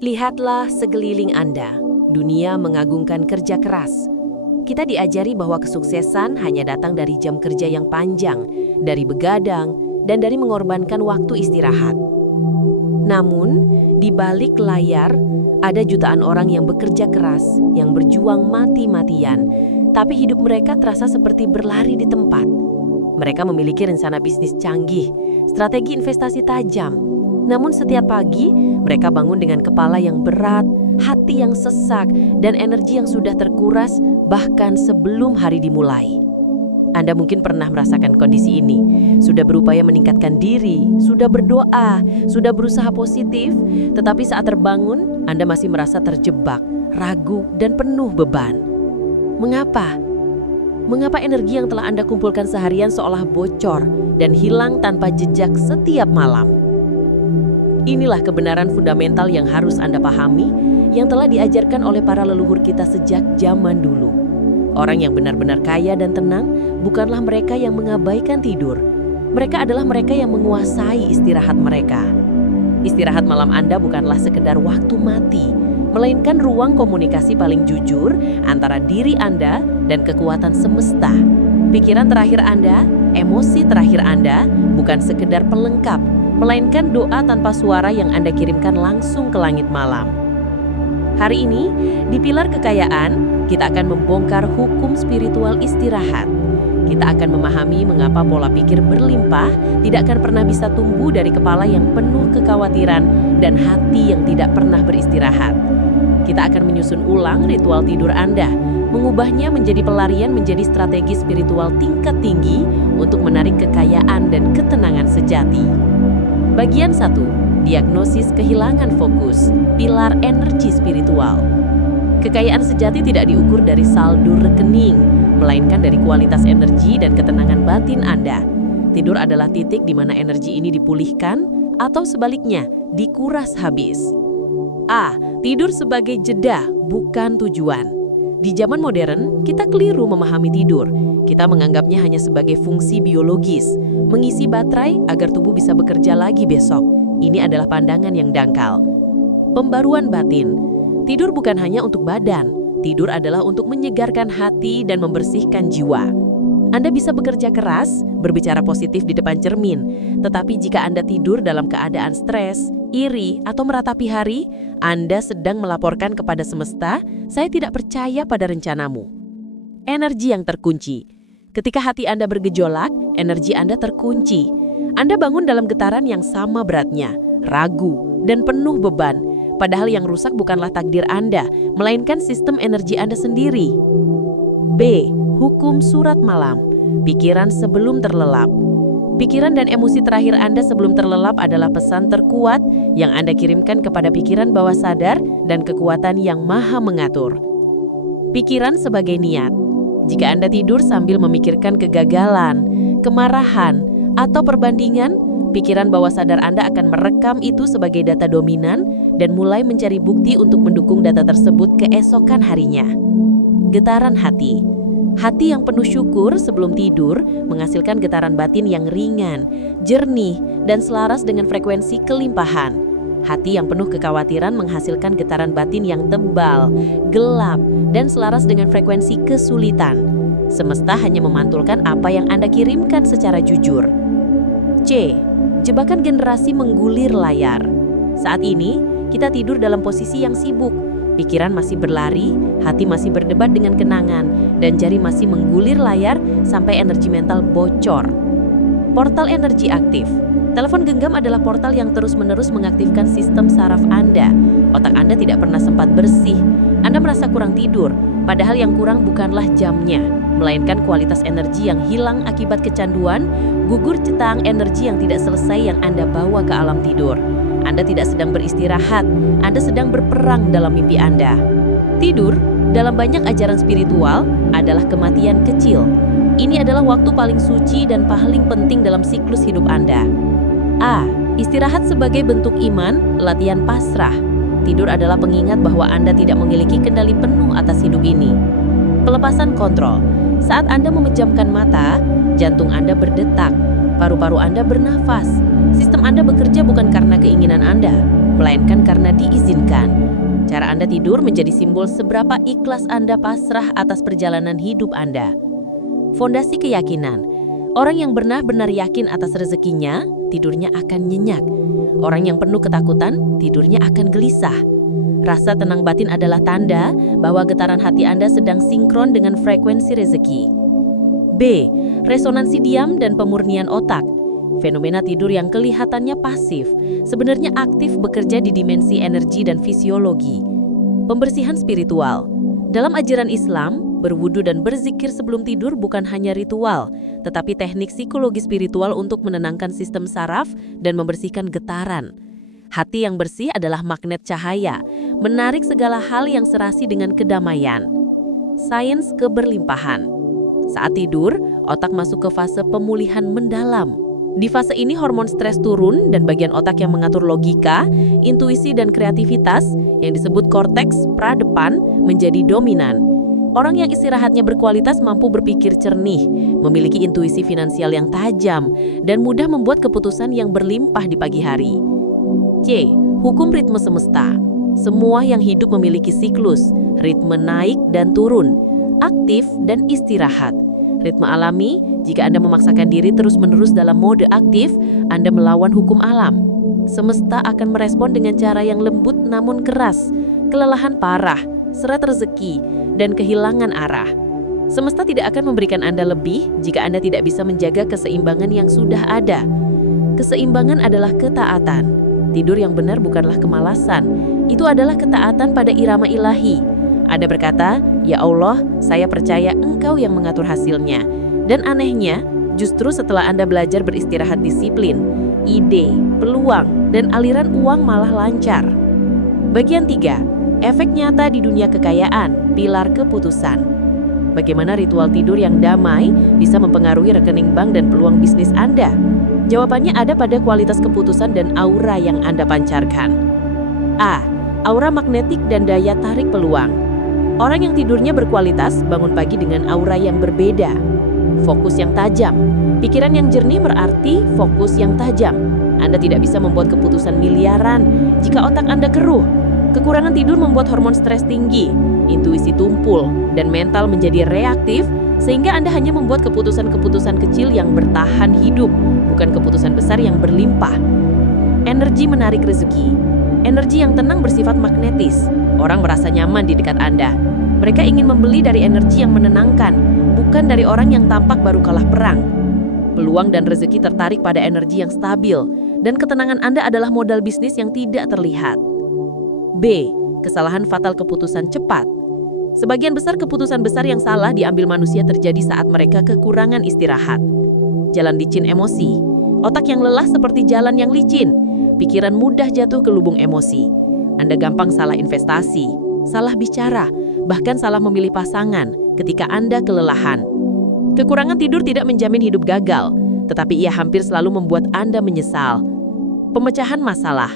Lihatlah sekeliling Anda. Dunia mengagungkan kerja keras. Kita diajari bahwa kesuksesan hanya datang dari jam kerja yang panjang, dari begadang, dan dari mengorbankan waktu istirahat. Namun, di balik layar, ada jutaan orang yang bekerja keras, yang berjuang mati-matian, tapi hidup mereka terasa seperti berlari di tempat. Mereka memiliki rencana bisnis canggih, strategi investasi tajam. Namun setiap pagi, mereka bangun dengan kepala yang berat, hati yang sesak, dan energi yang sudah terkuras bahkan sebelum hari dimulai. Anda mungkin pernah merasakan kondisi ini. Sudah berupaya meningkatkan diri, sudah berdoa, sudah berusaha positif, tetapi saat terbangun, Anda masih merasa terjebak, ragu, dan penuh beban. Mengapa? Mengapa energi yang telah Anda kumpulkan seharian seolah bocor dan hilang tanpa jejak setiap malam? Inilah kebenaran fundamental yang harus Anda pahami, yang telah diajarkan oleh para leluhur kita sejak zaman dulu. Orang yang benar-benar kaya dan tenang bukanlah mereka yang mengabaikan tidur. Mereka adalah mereka yang menguasai istirahat mereka. Istirahat malam Anda bukanlah sekedar waktu mati, melainkan ruang komunikasi paling jujur antara diri Anda dan kekuatan semesta. Pikiran terakhir Anda, emosi terakhir Anda bukan sekedar pelengkap, melainkan doa tanpa suara yang Anda kirimkan langsung ke langit malam. Hari ini, di Pilar Kekayaan, kita akan membongkar hukum spiritual istirahat. Kita akan memahami mengapa pola pikir berlimpah tidak akan pernah bisa tumbuh dari kepala yang penuh kekhawatiran dan hati yang tidak pernah beristirahat. Kita akan menyusun ulang ritual tidur Anda, mengubahnya menjadi pelarian menjadi strategi spiritual tingkat tinggi untuk menarik kekayaan dan ketenangan sejati. Bagian 1. Diagnosis kehilangan fokus, pilar energi spiritual. Kekayaan sejati tidak diukur dari saldo rekening, melainkan dari kualitas energi dan ketenangan batin Anda. Tidur adalah titik di mana energi ini dipulihkan atau sebaliknya, dikuras habis. A. Tidur sebagai jeda, bukan tujuan. Di zaman modern, kita keliru memahami tidur. Kita menganggapnya hanya sebagai fungsi biologis, mengisi baterai agar tubuh bisa bekerja lagi besok. Ini adalah pandangan yang dangkal. Pembaruan batin. Tidur bukan hanya untuk badan. Tidur adalah untuk menyegarkan hati dan membersihkan jiwa. Anda bisa bekerja keras, berbicara positif di depan cermin, tetapi jika Anda tidur dalam keadaan stres, iri, atau meratapi hari, Anda sedang melaporkan kepada semesta, "Saya tidak percaya pada rencanamu." Energi yang terkunci. Ketika hati Anda bergejolak, energi Anda terkunci. Anda bangun dalam getaran yang sama beratnya, ragu, dan penuh beban. Padahal yang rusak bukanlah takdir Anda, melainkan sistem energi Anda sendiri. B. Hukum surat malam. Pikiran sebelum terlelap. Pikiran dan emosi terakhir Anda sebelum terlelap adalah pesan terkuat yang Anda kirimkan kepada pikiran bawah sadar dan kekuatan yang maha mengatur. Pikiran sebagai niat. Jika Anda tidur sambil memikirkan kegagalan, kemarahan, atau perbandingan, pikiran bawah sadar Anda akan merekam itu sebagai data dominan dan mulai mencari bukti untuk mendukung data tersebut keesokan harinya. Getaran hati. Hati yang penuh syukur sebelum tidur menghasilkan getaran batin yang ringan, jernih, dan selaras dengan frekuensi kelimpahan. Hati yang penuh kekhawatiran menghasilkan getaran batin yang tebal, gelap, dan selaras dengan frekuensi kesulitan. Semesta hanya memantulkan apa yang Anda kirimkan secara jujur. C. Jebakan generasi menggulir layar. Saat ini, kita tidur dalam posisi yang sibuk. Pikiran masih berlari, hati masih berdebat dengan kenangan, dan jari masih menggulir layar sampai energi mental bocor. Portal energi aktif. Telepon genggam adalah portal yang terus-menerus mengaktifkan sistem saraf Anda. Otak Anda tidak pernah sempat bersih. Anda merasa kurang tidur, padahal yang kurang bukanlah jamnya, melainkan kualitas energi yang hilang akibat kecanduan, gugur cetang energi yang tidak selesai yang Anda bawa ke alam tidur. Anda tidak sedang beristirahat, Anda sedang berperang dalam mimpi Anda. Tidur, dalam banyak ajaran spiritual, adalah kematian kecil. Ini adalah waktu paling suci dan paling penting dalam siklus hidup Anda. A. Istirahat sebagai bentuk iman, latihan pasrah. Tidur adalah pengingat bahwa Anda tidak memiliki kendali penuh atas hidup ini. Pelepasan kontrol. Saat Anda memejamkan mata, jantung Anda berdetak, paru-paru Anda bernafas. Sistem Anda bekerja bukan karena keinginan Anda, melainkan karena diizinkan. Cara Anda tidur menjadi simbol seberapa ikhlas Anda pasrah atas perjalanan hidup Anda. Fondasi keyakinan. Orang yang benar-benar yakin atas rezekinya, tidurnya akan nyenyak. Orang yang penuh ketakutan, tidurnya akan gelisah. Rasa tenang batin adalah tanda bahwa getaran hati Anda sedang sinkron dengan frekuensi rezeki. B. Resonansi diam dan pemurnian otak. Fenomena tidur yang kelihatannya pasif, sebenarnya aktif bekerja di dimensi energi dan fisiologi. Pembersihan spiritual. Dalam ajaran Islam, berwudu dan berzikir sebelum tidur bukan hanya ritual, tetapi teknik psikologi spiritual untuk menenangkan sistem saraf dan membersihkan getaran. Hati yang bersih adalah magnet cahaya, menarik segala hal yang serasi dengan kedamaian. Sains keberlimpahan. Saat tidur, otak masuk ke fase pemulihan mendalam. Di fase ini hormon stres turun dan bagian otak yang mengatur logika, intuisi dan kreativitas yang disebut korteks pradepan menjadi dominan. Orang yang istirahatnya berkualitas mampu berpikir jernih, memiliki intuisi finansial yang tajam, dan mudah membuat keputusan yang berlimpah di pagi hari. C. Hukum ritme semesta. Semua yang hidup memiliki siklus, ritme naik dan turun, aktif dan istirahat. Ritme alami, jika Anda memaksakan diri terus-menerus dalam mode aktif, Anda melawan hukum alam. Semesta akan merespon dengan cara yang lembut namun keras, kelelahan parah, seret rezeki, dan kehilangan arah. Semesta tidak akan memberikan Anda lebih jika Anda tidak bisa menjaga keseimbangan yang sudah ada. Keseimbangan adalah ketaatan. Tidur yang benar bukanlah kemalasan, itu adalah ketaatan pada irama ilahi. Anda berkata, "Ya Allah, saya percaya Engkau yang mengatur hasilnya." Dan anehnya, justru setelah Anda belajar beristirahat disiplin, ide, peluang, dan aliran uang malah lancar. Bagian 3. Efek nyata di dunia kekayaan, pilar keputusan. Bagaimana ritual tidur yang damai bisa mempengaruhi rekening bank dan peluang bisnis Anda? Jawabannya ada pada kualitas keputusan dan aura yang Anda pancarkan. A. Aura magnetik dan daya tarik peluang. Orang yang tidurnya berkualitas bangun pagi dengan aura yang berbeda. Fokus yang tajam. Pikiran yang jernih berarti fokus yang tajam. Anda tidak bisa membuat keputusan miliaran jika otak Anda keruh. Kekurangan tidur membuat hormon stres tinggi, intuisi tumpul, dan mental menjadi reaktif, sehingga Anda hanya membuat keputusan-keputusan kecil yang bertahan hidup, bukan keputusan besar yang berlimpah. Energi menarik rezeki. Energi yang tenang bersifat magnetis. Orang merasa nyaman di dekat Anda. Mereka ingin membeli dari energi yang menenangkan, bukan dari orang yang tampak baru kalah perang. Peluang dan rezeki tertarik pada energi yang stabil, dan ketenangan Anda adalah modal bisnis yang tidak terlihat. B. Kesalahan fatal keputusan cepat. Sebagian besar keputusan besar yang salah diambil manusia terjadi saat mereka kekurangan istirahat. Jalan licin emosi. Otak yang lelah seperti jalan yang licin. Pikiran mudah jatuh ke lubung emosi. Anda gampang salah investasi, salah bicara, bahkan salah memilih pasangan ketika Anda kelelahan. Kekurangan tidur tidak menjamin hidup gagal, tetapi ia hampir selalu membuat Anda menyesal. Pemecahan masalah.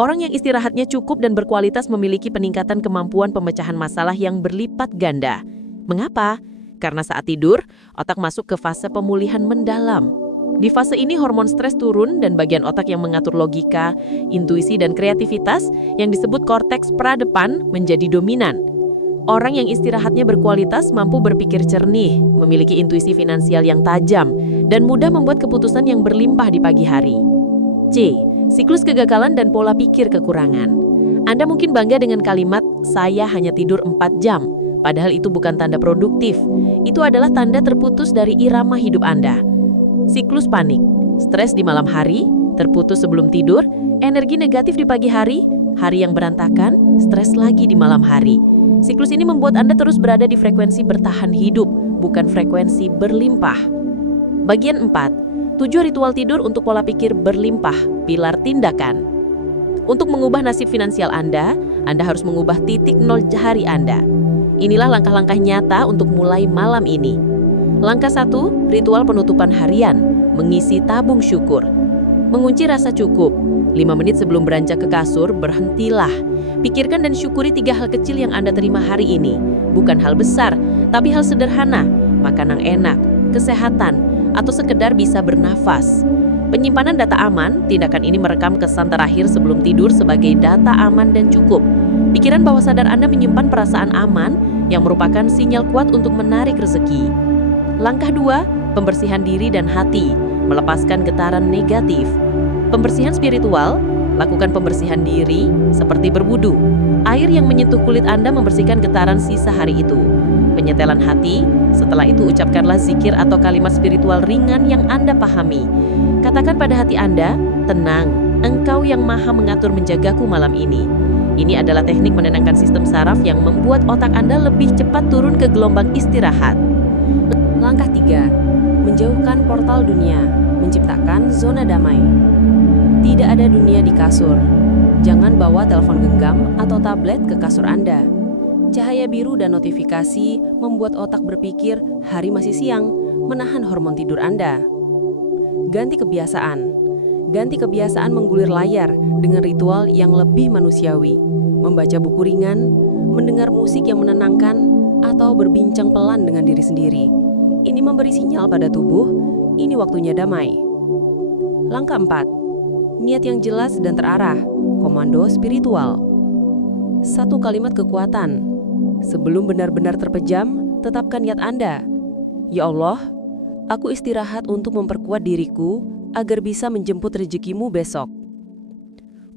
Orang yang istirahatnya cukup dan berkualitas memiliki peningkatan kemampuan pemecahan masalah yang berlipat ganda. Mengapa? Karena saat tidur, otak masuk ke fase pemulihan mendalam. Di fase ini hormon stres turun dan bagian otak yang mengatur logika, intuisi dan kreativitas yang disebut korteks pradepan menjadi dominan. Orang yang istirahatnya berkualitas mampu berpikir jernih, memiliki intuisi finansial yang tajam, dan mudah membuat keputusan yang berlimpah di pagi hari. C. Siklus kegagalan dan pola pikir kekurangan. Anda mungkin bangga dengan kalimat, "Saya hanya tidur 4 jam", padahal itu bukan tanda produktif. Itu adalah tanda terputus dari irama hidup Anda. Siklus panik, stres di malam hari, terputus sebelum tidur, energi negatif di pagi hari yang berantakan, stres lagi di malam hari. Siklus ini membuat Anda terus berada di frekuensi bertahan hidup, bukan frekuensi berlimpah. Bagian 4. 7 ritual tidur untuk pola pikir berlimpah, pilar tindakan. Untuk mengubah nasib finansial Anda harus mengubah titik nol hari Anda. Inilah langkah-langkah nyata untuk mulai malam ini. Langkah 1, ritual penutupan harian, mengisi tabung syukur. Mengunci rasa cukup. 5 menit sebelum beranjak ke kasur, berhentilah. Pikirkan dan syukuri 3 hal kecil yang Anda terima hari ini. Bukan hal besar, tapi hal sederhana. Makanan enak, kesehatan, atau sekedar bisa bernafas. Penyimpanan data aman, tindakan ini merekam kesan terakhir sebelum tidur sebagai data aman dan cukup. Pikiran bawah sadar Anda menyimpan perasaan aman yang merupakan sinyal kuat untuk menarik rezeki. Langkah 2, pembersihan diri dan hati, melepaskan getaran negatif. Pembersihan spiritual, lakukan pembersihan diri seperti berwudu. Air yang menyentuh kulit Anda membersihkan getaran sisa hari itu. Penyetelan hati, setelah itu ucapkanlah zikir atau kalimat spiritual ringan yang Anda pahami. Katakan pada hati Anda, tenang, Engkau yang maha mengatur menjagaku malam ini. Ini adalah teknik menenangkan sistem saraf yang membuat otak Anda lebih cepat turun ke gelombang istirahat. Langkah 3, menjauhkan portal dunia, menciptakan zona damai. Tidak ada dunia di kasur. Jangan bawa telepon genggam atau tablet ke kasur Anda. Cahaya biru dan notifikasi membuat otak berpikir hari masih siang, menahan hormon tidur Anda. Ganti kebiasaan. Ganti kebiasaan menggulir layar dengan ritual yang lebih manusiawi. Membaca buku ringan, mendengar musik yang menenangkan, atau berbincang pelan dengan diri sendiri. Ini memberi sinyal pada tubuh, ini waktunya damai. Langkah 4, niat yang jelas dan terarah, komando spiritual. 1 kalimat kekuatan. Sebelum benar-benar terpejam, tetapkan niat Anda. Ya Allah, aku istirahat untuk memperkuat diriku agar bisa menjemput rezekimu besok.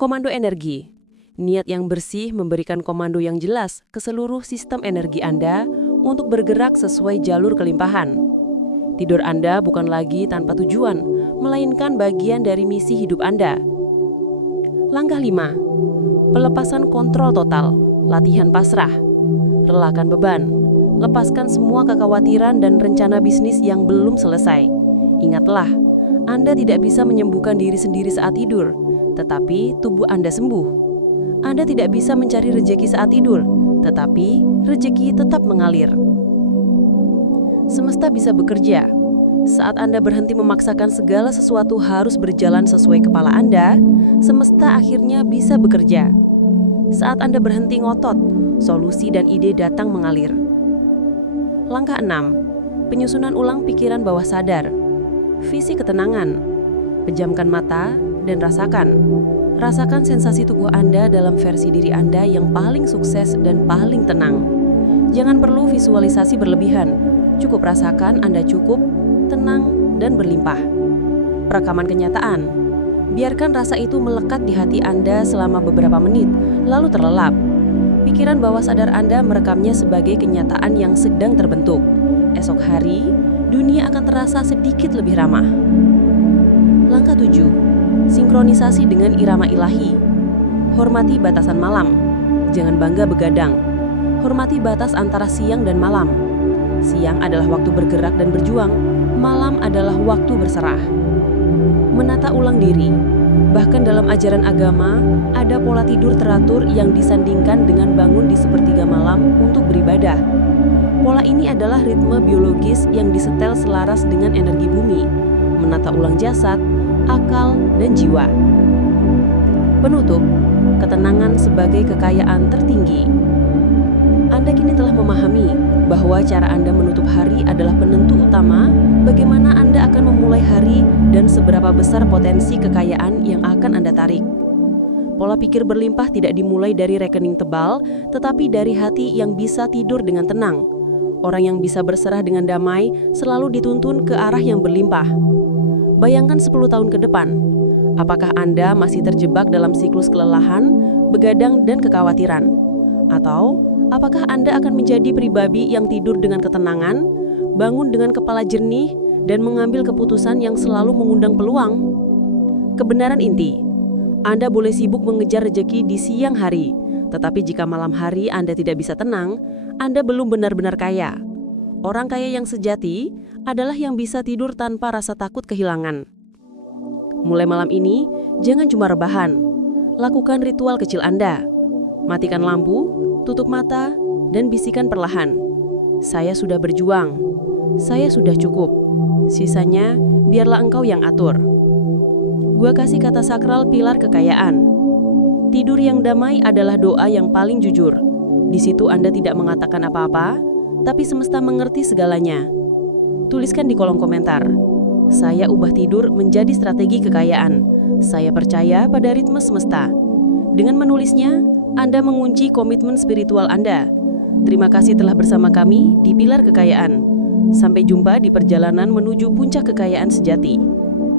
Komando energi. Niat yang bersih memberikan komando yang jelas ke seluruh sistem energi Anda untuk bergerak sesuai jalur kelimpahan. Tidur Anda bukan lagi tanpa tujuan, melainkan bagian dari misi hidup Anda. Langkah 5. Pelepasan kontrol total, latihan pasrah. Relakan beban, lepaskan semua kekhawatiran dan rencana bisnis yang belum selesai. Ingatlah, Anda tidak bisa menyembuhkan diri sendiri saat tidur, tetapi tubuh Anda sembuh. Anda tidak bisa mencari rejeki saat tidur, tetapi rejeki tetap mengalir. Semesta bisa bekerja. Saat Anda berhenti memaksakan segala sesuatu harus berjalan sesuai kepala Anda, semesta akhirnya bisa bekerja. Saat Anda berhenti ngotot, solusi dan ide datang mengalir. Langkah 6. Penyusunan ulang pikiran bawah sadar. Visi ketenangan. Pejamkan mata dan rasakan. Rasakan sensasi tubuh Anda dalam versi diri Anda yang paling sukses dan paling tenang. Jangan perlu visualisasi berlebihan. Cukup rasakan Anda cukup, tenang, dan berlimpah. Perekaman kenyataan. Biarkan rasa itu melekat di hati Anda selama beberapa menit, lalu terlelap. Pikiran bawah sadar Anda merekamnya sebagai kenyataan yang sedang terbentuk. Esok hari, dunia akan terasa sedikit lebih ramah. Langkah 7. Sinkronisasi dengan irama ilahi. Hormati batasan malam. Jangan bangga begadang. Hormati batas antara siang dan malam. Siang adalah waktu bergerak dan berjuang. Malam adalah waktu berserah. Menata ulang diri. Bahkan dalam ajaran agama, ada pola tidur teratur yang disandingkan dengan bangun di sepertiga malam untuk beribadah. Pola ini adalah ritme biologis yang disetel selaras dengan energi bumi, menata ulang jasad, akal, dan jiwa. Penutup, ketenangan sebagai kekayaan tertinggi. Anda kini telah memahami bahwa cara Anda menutup hari adalah penentu utama bagaimana Anda akan memulai hari dan seberapa besar potensi kekayaan yang akan Anda tarik. Pola pikir berlimpah tidak dimulai dari rekening tebal, tetapi dari hati yang bisa tidur dengan tenang. Orang yang bisa berserah dengan damai selalu dituntun ke arah yang berlimpah. Bayangkan 10 tahun ke depan, apakah Anda masih terjebak dalam siklus kelelahan, begadang, dan kekhawatiran? Atau apakah Anda akan menjadi pribadi yang tidur dengan ketenangan, bangun dengan kepala jernih, dan mengambil keputusan yang selalu mengundang peluang? Kebenaran inti, Anda boleh sibuk mengejar rejeki di siang hari, tetapi jika malam hari Anda tidak bisa tenang, Anda belum benar-benar kaya. Orang kaya yang sejati adalah yang bisa tidur tanpa rasa takut kehilangan. Mulai malam ini, jangan cuma rebahan. Lakukan ritual kecil Anda. Matikan lampu, tutup mata, dan bisikan perlahan. Saya sudah berjuang. Saya sudah cukup. Sisanya, biarlah engkau yang atur. Gua kasih kata sakral pilar kekayaan. Tidur yang damai adalah doa yang paling jujur. Di situ Anda tidak mengatakan apa-apa, tapi semesta mengerti segalanya. Tuliskan di kolom komentar. Saya ubah tidur menjadi strategi kekayaan. Saya percaya pada ritme semesta. Dengan menulisnya, Anda mengunci komitmen spiritual Anda. Terima kasih telah bersama kami di Pilar Kekayaan. Sampai jumpa di perjalanan menuju puncak kekayaan sejati.